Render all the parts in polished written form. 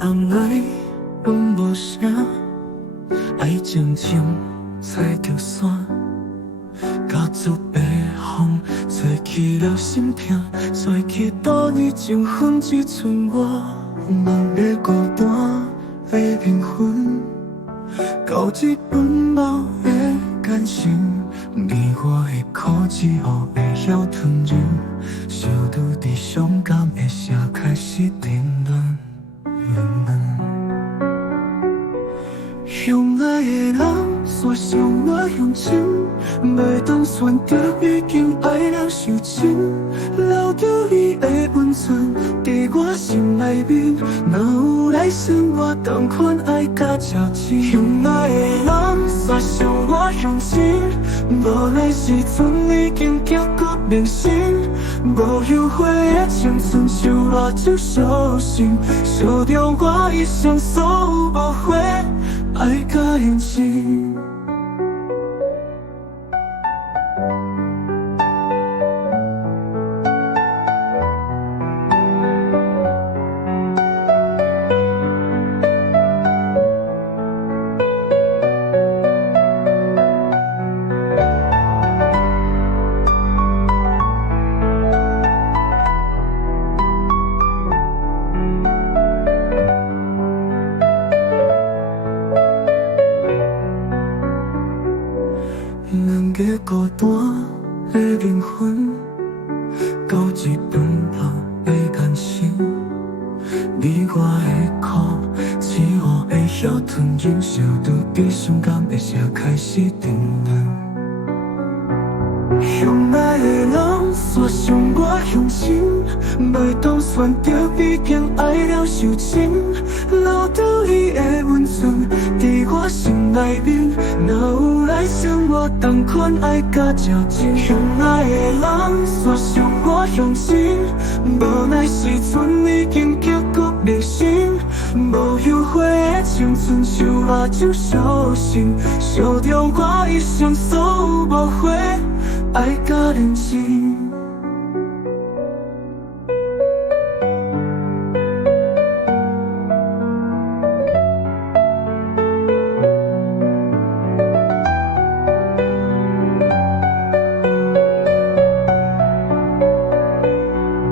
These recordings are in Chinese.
红爱拢无声，爱静静踩着线，甲自白风吹起了心痛，吹起多年情分只剩我，茫个孤单的灵魂，到一本无的感情，你我的苦只好会晓吞忍，小拄伫伤感的时开始沉沦。相爱的人所想我用情，袂当选择已经爱了受尽，留着你的温存伫我心内面，哪有来生我同款爱甲照进。相爱的人所想我用情，无奈时阵已经结局明心，无后悔的青春就偌少小心，烧掉我一生所有无悔。爱甲忍心，两个孤单的灵魂，到一顿饭的感情，你我的苦只好会晓吞忍，小拄伫伤感的时开始沉沦。相爱的人所想我用心，袂当选择已经爱了受尽，留着你的温存伫我心内面，哪有来生我同款爱甲照进。相爱的人所想我用心，无奈时阵已经结局明心，无后悔的青春就偌少小心，烧掉我一生所有无悔。爱甲忍心，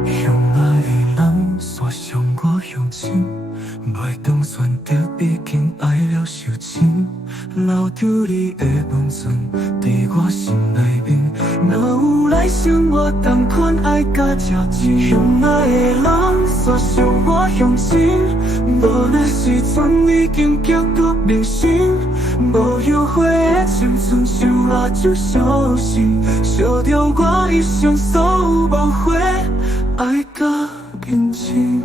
相爱的人所想我用情，袂当选择已经爱了受尽，留着你的温存伫我心内面，哪有来生我同款爱甲照进。相爱的人所想我用心，无奈时阵已经结局明心，无后悔的青春就偌少小心，烧掉我一生所有无悔。爱甲忍心。